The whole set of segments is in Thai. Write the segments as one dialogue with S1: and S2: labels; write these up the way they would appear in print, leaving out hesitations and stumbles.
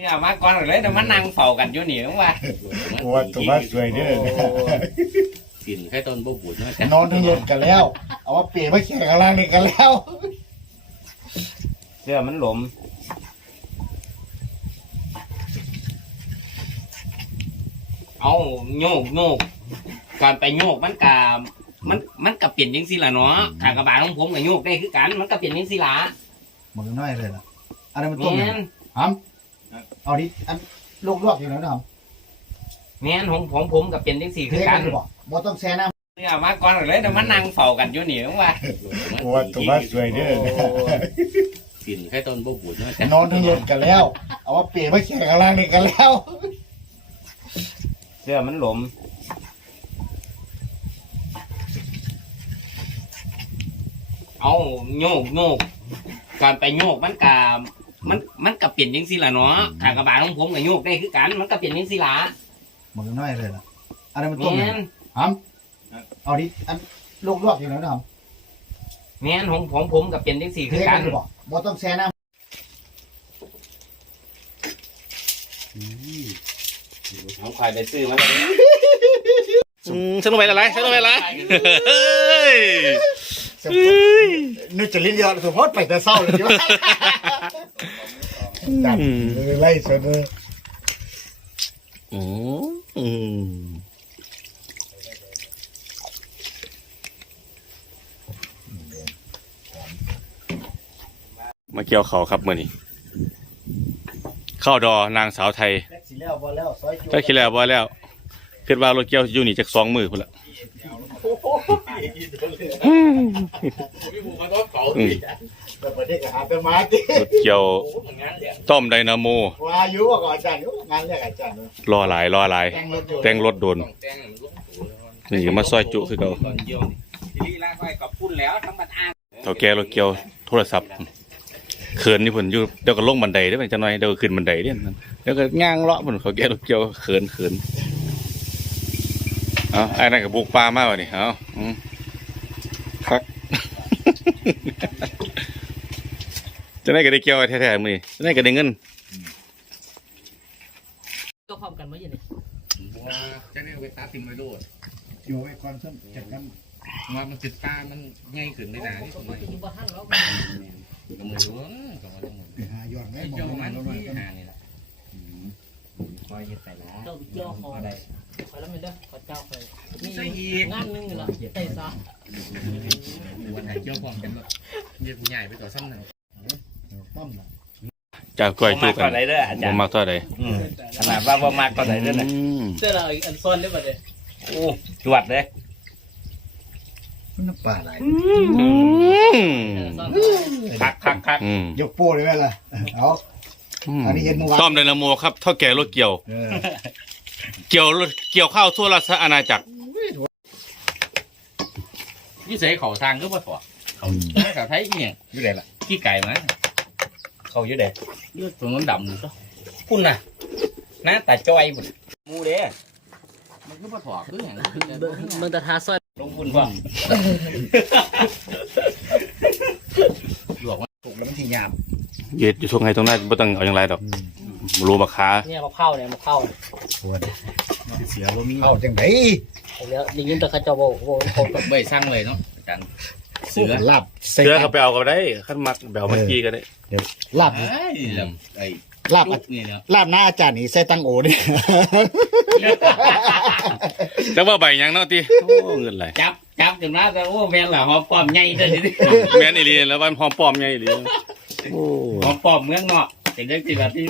S1: เนี่ยมาก่อนเลยแต่มันนั่งเฝ้ากันอยู่นี่ว่า
S2: ว่าตัวว่าสวยเนี่ย
S3: กินแค่ต้นบุบุญ
S2: นอนทั้งรถกันแล้ว เอาว่าเปลี่ยนมาแข่งกันล่างนี่กันแล้ว
S1: เสื้อมันหลมเอาโยกการไปโยกมันกะมันกะเปลี่ยนยังสิล่ะเนาะขากระบาดของผมกับโยกได้คือกันมันกะเปลี่ยนยังสิล่ะ
S2: มันน้อยเลยล่ะอันนั้นมันต้มเนี่ยฮัมเอาดิอันลวกอยู่แล้วนะฮัม
S1: แม่นผมกับเปลี่ยนยังสิคือกัน
S2: บ่ต้องแช่น้ำ
S1: เนี่ยมาก่อนเลยแต่มันนั่งเฝ้ากันอยู่นี่ว่า
S2: ตัวว่าสวยเนี่ย
S3: กินแค่ต้นบุบุญ
S2: นอนทั้งรถกันแล้ว เอาว่าเปลี่ยนมาแข่งกันล่างนี่กันแล้ว
S1: เสื้อมันหลมเอาโยกการไปโยกมันกะมันกะเปลี่ยนยังสิล่ะเนาะขากระบาดของผมกับโยกได้คือกันมันกะเปลี่ยนยังสิล่ะ
S2: มันน้อยเลยล่ะอันนั้นมันต้มเนี่ยฮัมเอาดิอันลวกอยู่แล้วนะฮัม
S1: แม่นผมกับเปลี่ยนยังสิคือกัน
S2: บ่ต้องแช่น้ำ
S1: ผมคอยไปซื้อมา
S3: ฉันลงไปละไรฉันลงไปละ
S2: นึกจะลิ้นยอดสมมติไปแต่เศร้าเลยอยู่จัดไล่สดเลย
S3: มาเกี่ยวเขาครับมื่อนี้เข้าดอนางสาวไทยได้คิดแล้วบ่แล้วคิดว่ารถเกี่ยวอยู่นี่จาก2 มือพุ่นละรถเกี่ยวต้อมไดนาโม
S2: ว่าอยู่ว่าก่อนอาจารย์งานเรียกอาจารย์
S3: รอหลายแต่งรถโดนนี่มาซอยจุคือเก่าเท่าแก่รถเกี่ยวโทรศัพท์เขินนี่เพิ่นอยู่เดี๋ยวก็ลงบันไดได้เป็นจังหน่อยเดี๋ยวก็ขึ้นบันไดเด้เดี๋ยวก็ย่างเลาะเพิ่นเขาแก่รถเกี่ยวเขินเอาไอ้นั่นก็บุกป่ามากว่ะนี่เอาคักจะได้ก็ได้เกี่ยวแท้ๆมื้อนี้จะได้ก็ได้เงิน
S1: ก็พร้อมกันมั้ยอย่างนี้
S3: จะได้ไปตาติ่มไปโลด
S2: อยู่ไอ้ความสนจัดกัน
S3: ว่ามันติดตามันง่ายขึ้นได้นานนี่ผมว่า
S1: อยู่บ้านแล้ว
S3: ก็มือล้วงก็ว่าต้อง
S2: หายอดไงมอง
S3: มัน
S2: ที่
S3: หานี่แหละ
S1: คอยยึดไปแล้วเจ้าเจ้าคอได้คอยแล้วมันเด้อขอเจ้าคอยนี่งานนึงเหรอใส่ซะ
S3: วันไหนเจ้าความกันแบบเยอะใหญ่ไปต่อซ้ำหนึ่ง
S2: ป้อมล่ะ
S3: จากกล้วยจุกันบ่มักตัวใด
S1: ขนาดว่าบ่มักตัวใดเด้อนะเสื้อเราอันซ้อนได้บ่เด้อโอ้จวดเลย
S2: น้ำปลาไหล
S1: คัก
S2: ยกโป้เลยไหมล่ะเอาอันนี้เห็นเมื่อวาน
S3: ต้อมไดนาโมครับเท่าแก่รถเกี่ยวข้าวทั่วราชอาณาจักร
S1: นี่ใส่เขาทางก็บ่พอเขาไทยเนี่ยอยู่ไหนล่ะขี้ไก่มาเขาอยู่ไหนอยู่ตรงนั้นดำนี่ก็พุ่นน่ะนะแต่จอยพุ่นมูเด้มันก็บ่พอคือหยังมันตะทาซอยลงพุ่นบ่หลวกมันถูกแล้วมันสิหยาบ
S3: เย็ดอยู่ตรงไหนตรงนั้นบ่ต้องเอาอย่างไรดอกรู้บักขา
S1: เนี่ยมาเข้าเนี่ยมาเข้า
S2: ปวดเสียบ่มีเข้าจังได๋
S1: แล้วได้ยินแต่เขาเจ้าบ่
S3: ใบสั่งเลยเนาะอาจารย์
S2: เสือลาบ
S3: เสือก็ไปเอาก็ได้คันมักแบบเมื่อกี้ก็ได้
S2: ลาบลาบ
S3: นี่เนาะ
S2: ลาบหน้าอาจารย์นี่ใส่ตังโอนี่
S3: จักว่าใบหยังเนาะติโอ้เงินไหล
S1: จับจนมาแต่โอ้แม่นล่ะหอมป้อมใหญ่ซะดิ
S3: แม่นอีหลีแล้วว่าหอมป้อมใหญ่อีหลี
S1: โอ้หอมป้อมเมืองนอกเป็นจังซี่ล่ะที่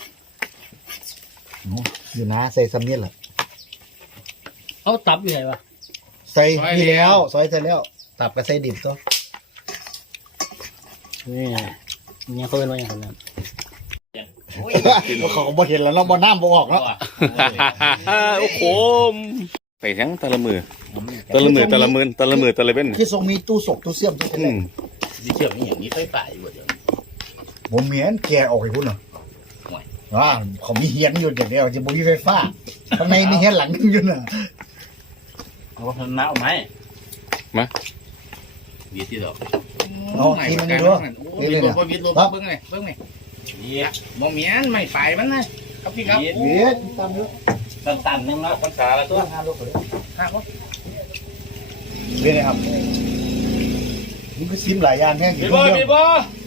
S2: อยู่นะใส่ซ้ำนี่แหละ
S1: เอาตับอยู่ไหนวะ
S2: ใส่นี่แล้วซอยใส่แล้วตับก็ใส่ดิบตัว
S1: นี่เนี่ยเขาเป็นว่าอย่างนั้น
S2: เขาบ่เห็นแล้วเนาะบ่น้ำบ่ออกแล้ว
S3: โอ้โหไปทั้งแต่ละมือแต่ละเว้น
S2: ที่ทรงมีตู้ศกตู้เสื่อมตู้อะไร
S3: นี่เชื่อมอย่างนี้ไฟป่าอยู่เดี๋ยว
S2: ผมเมียนแกออกให้พุ่นเนาะเขามีเฮียนอยู่อย่างเดียวจะบ่มีไฟฟ้าข้างในมีเฮียนหลังอยู่น่ะ
S1: เอาว่าน้าเอาไหม
S3: มาดีที่ดอก
S2: เอาทีมันดู
S3: นี่เลยนะเบิ้งไง
S1: เนี่ยบ่เมียนไม่ไปมันนะครับพี่ครับ
S2: เฮ็ดตามเด้อ
S1: ตันนึงเนาะภาษาละตัว
S2: งานลูกเลย
S1: ครับผม
S2: เรียนครับมันก็ซิมหลายอย่างแค่กี่
S1: พี่
S2: ค
S1: บ่
S2: นเดี
S1: พี่
S2: ยว
S1: บ่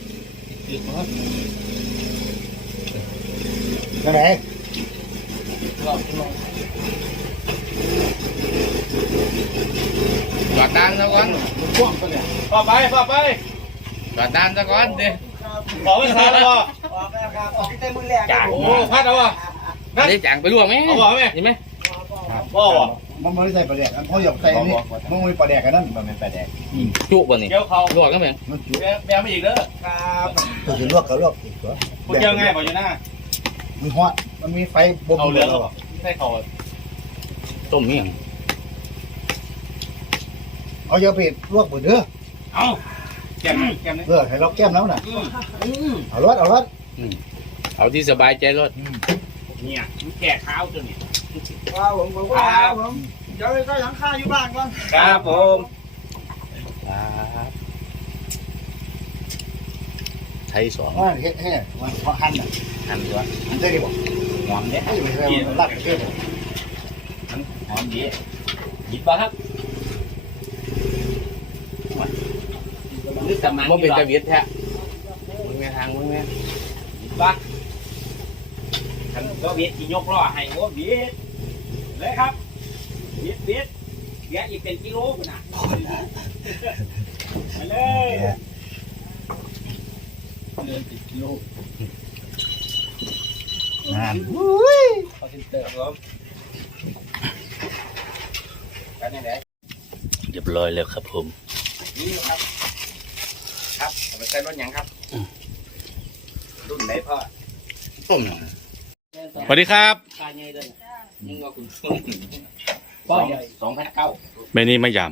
S2: จังไหน
S1: จอดด้านซะก่อน
S2: กว้างก็เนี่ย
S3: พ่อไป
S1: จอดด้านซะก่อนดิ
S3: ขอไม่ทานแล้วพ่อ
S4: ออกแล้วครับออกแต่มือแรก
S1: จาง
S3: โอ้พัดเอาอ่ะ
S1: ได้จางไปลวกไหม
S3: เอาบ่ไหม
S1: เห็นไหม
S3: พ่อบ่
S2: มันไม่ได้ใส่ปลาแดกอันพ่อหยอกใส่อันนี้มันไม่ปลาแดกกันนั่นมันเป็นปลาแดก
S1: จุบ่นี่
S3: เกี่ยวเขา
S1: ลวกก็เหมือน
S2: มันจุ๊บ
S3: แบไม่อีกเด้อ
S4: ครับ
S2: ก็จะลวกก็ลวก
S3: พูดเกี่ยวง่ายกว่าอยู่หน้า
S2: มันฮอตมันมีไฟบ่ม
S3: เอาเหลืองเอาใส่เขา
S1: ต้มเมี่ยง
S2: เอาอย่าไปลวกเบิดเด้อ
S3: เอาแก้มนี่
S2: ให้เราแก้มแล้วน่ะเอารสเอารส
S1: เอาที่สบายใจรถ
S3: เนี่ยแก่ข้าวตัวนี้
S4: ว้าวผมว้าวผมเดี๋ยวก็หลังคาอยู่บ้านก่อน
S3: ครับผม
S1: ไทยสอง
S2: ว่าเฮ็ดให้มันพอหั่นน่ะ
S1: อันตัว
S2: หั่นได้ดีบ่
S1: หอมเนี่ย
S2: ให้ไปใส่รัดเฮ็ด
S1: หอมดีหยิบป่ะครับนึกสมังว่าเป็นกระเวียดแท้มึงแม่ทางมึงแม่หยิบป่ะ
S3: ฉันก็เบียดที่ยกล้อให้โอ้เบียดเลยครับเบียดเบียดอีกเป็นกิโลคุณน่ะไปเลย
S2: งาน
S1: เขาติดเติมครับกันนี่แหละ
S3: เรียบร้อยแล้วครับผม
S1: นี่ครับ ครับเอาไปใส่รถยังครับรุ่นไหนพ่อต้ม
S3: สวัสดีครับ
S1: กาใหญ่เลยยิงว่าคุณป้อใหญ่2,900
S3: แม่นี่ไม่ย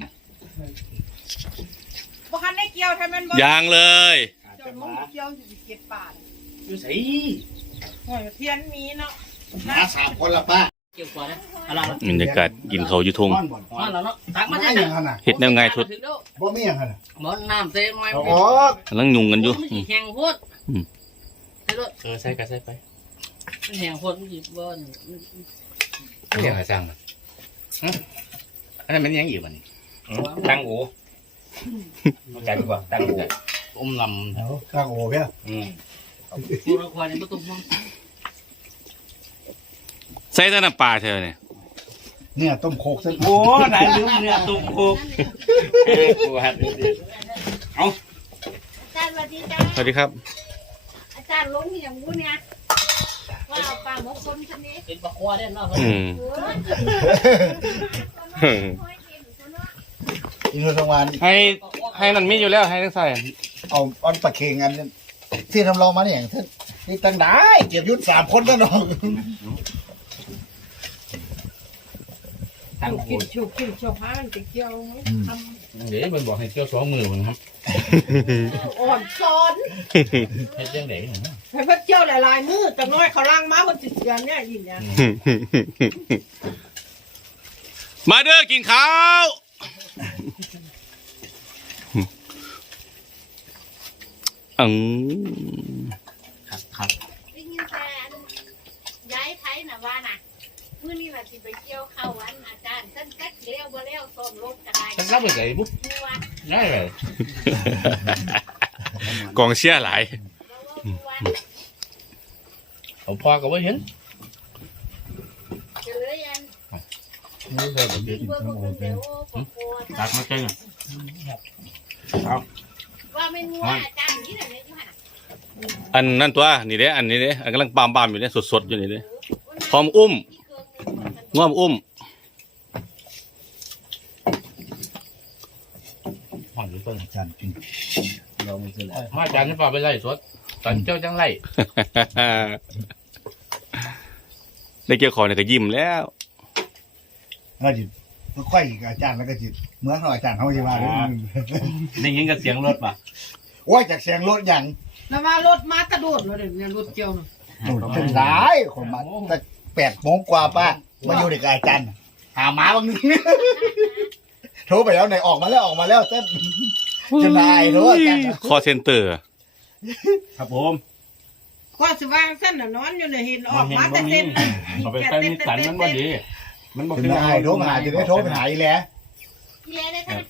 S5: บ่คันได้เกี่ยวถ้ามันบ่
S3: ำยางเลย
S5: เจ้ามึงเกี่ยวอยู่เก็บป่าน
S1: อยู่ใส่
S5: โอ้ยเทียนมีเนาะ
S2: มา3คนละป้า
S1: เกี่ยวกว่านะอะไร
S3: บรรยากาศกินเขาวอยู่ทุ่ง
S2: ฮ้อนบ่
S1: มาแล้วเนาะตักมา
S2: มา
S1: ได้
S2: อย่างนั้นน่ะ
S3: เฮ็ดแนวไงทุด
S2: บ่มีหยังหั่นน่ะ
S1: หมอนน้ำเต็มไว้
S2: อ๋อก
S3: ำลังยุ่งกันอยู่
S1: มันสิแห้งโคตรใส่รถใส่กันใส่ไปมันแห้งโคตรมันสิบ่นเรียกให้สร้างมันอันนั้นมันยังอยู่มันตั้งโอใจดีกว่าตั้งโอลำ
S2: เอาตั้งโอเพีย
S1: ผู้รักควายในประตูห้อง
S3: ใส่แต่น้ำปลาเธอเนี่ย
S2: เนี่ยต้มโคกซะ
S3: โอ้ไหนลืมเนี่ยตุ้มคุก
S1: กูฮัด
S5: อาจารย์สวัสดีจ้า
S3: สวัสดีครับ
S5: อาจารย์ลงอย่างวุ้นเนี่ยว่าเอาปลาหมกคนชนิด
S1: เป็นปลาควายได้เนาะ
S3: อืม
S5: โอ้ย
S2: อินทรสวรรค์
S3: ให้นั่นมีอยู่แล้วให้ทั้งใส่
S2: เอาออนปลาเค็งอันนั้นที่ทำเรามาเนี่ยท่านนี่ตั้งได้เก็บยุทธ3คนก็น้อง
S5: กินฉุกหามันจะเกี่ยวท
S1: เดี๋ยวมันบอกให้เกี่ยว2 มือมันครับ
S5: ำอ่อนซ้อน
S1: ให้เรื่องไหน
S5: ให้เพิ่นเกี่ยวหลายๆมือแต่น้อยเขาล่างมาเพิ่นสิเสียเนี่ยยินเนี่ย
S3: มาเด้อกินข้าวอืม
S1: ครับ
S5: ได้ยินแต่ย้ายไทยน่ะว่าน่ะมื้อนี้น่ะสิไปเกี่ยวเข้าอันอาจารย์ท่านกัดแล้วบ่แล้วซ่อมรถก็ได้
S1: ฉันรับไปไหนปุ๊บ
S5: ว่า
S1: ได้เลย
S3: กองเชียร์หลาย
S1: ผมพอกับว่าเห็น
S5: เจอเลยอัน
S1: นี่เลยผมเดี๋ยว
S5: เบิ่งเบิ่งเดี๋ยวปวด
S1: ตักมาเจอ
S5: ว่าไม่งัวอาจารย์นี่น่ะเนี่ยอยู่หั่นน่ะ
S3: อันนั่นตัวนี่เด้อันนี้เด้อันกำลังปามอยู่เนี่ยสดๆอยู่นี่เด้พร้อมอุ้มง่อมอุ้ม
S1: หอนหรือเปล่า
S2: อาจารย์กิน
S1: มาจานนี่ป่าไปไล่สดตอนเจ้าจังไล่
S3: ได้เกี่ยวคอเนี่ยก็ยิ้มแล้ว
S2: แล้วจิค่อยๆอาจารย์แล้วก็จิเมื่อเขาอาจารย์เขาจะมาเลย
S1: ได้ยินกับเสียงรถป่ะ
S2: ว่าจากเสียงรถอย่าง
S5: แล้วมารถมากระโดดเลยเดี๋ยวรถเกี่ยวน่ะ
S2: เป็นหลายคนมาแต่8 โมงกว่าป้ามาอยู่เด็กบอาจารย์หาหมาบางนึงโทรไปแล้วไหนออกมาแล้วเต้นจะนายโทรอาจารย์
S3: คอเซนเตอร์
S1: ครับผม
S6: ก็สว่างสั้นน่ะนอนอยู่เนี่ยเห็นออกมาแต่เส้น
S1: เอาไปใส่นิสสันมันบ่ดีมันบ่
S2: ถึ
S1: คื
S2: ง
S1: อ
S2: ได้โทรมาหาจะได้โทรไปหาอีแหละ
S5: เฮียได้ค่ะ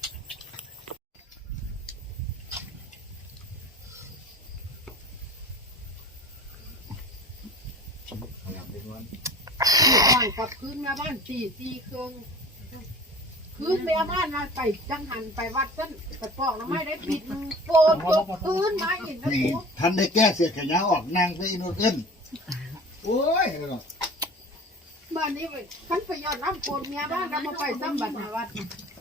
S6: ก่อนกับคืนแม่บ้าน4 เครื่องคืนแม่บ้านมาไปจังหันไปวัดสั้นไปปอกน้ำไม้ได้ปิดโกนตกคืนมาอีกนะ
S2: นี่ท่านได้แก้เสียขยะออกนางไปอินโนเกินโอ้ย
S6: บ้านนี้ไปขันไปยอดน้ำโกนเมียบ้านก็มาไปซ้ำบัดในวัด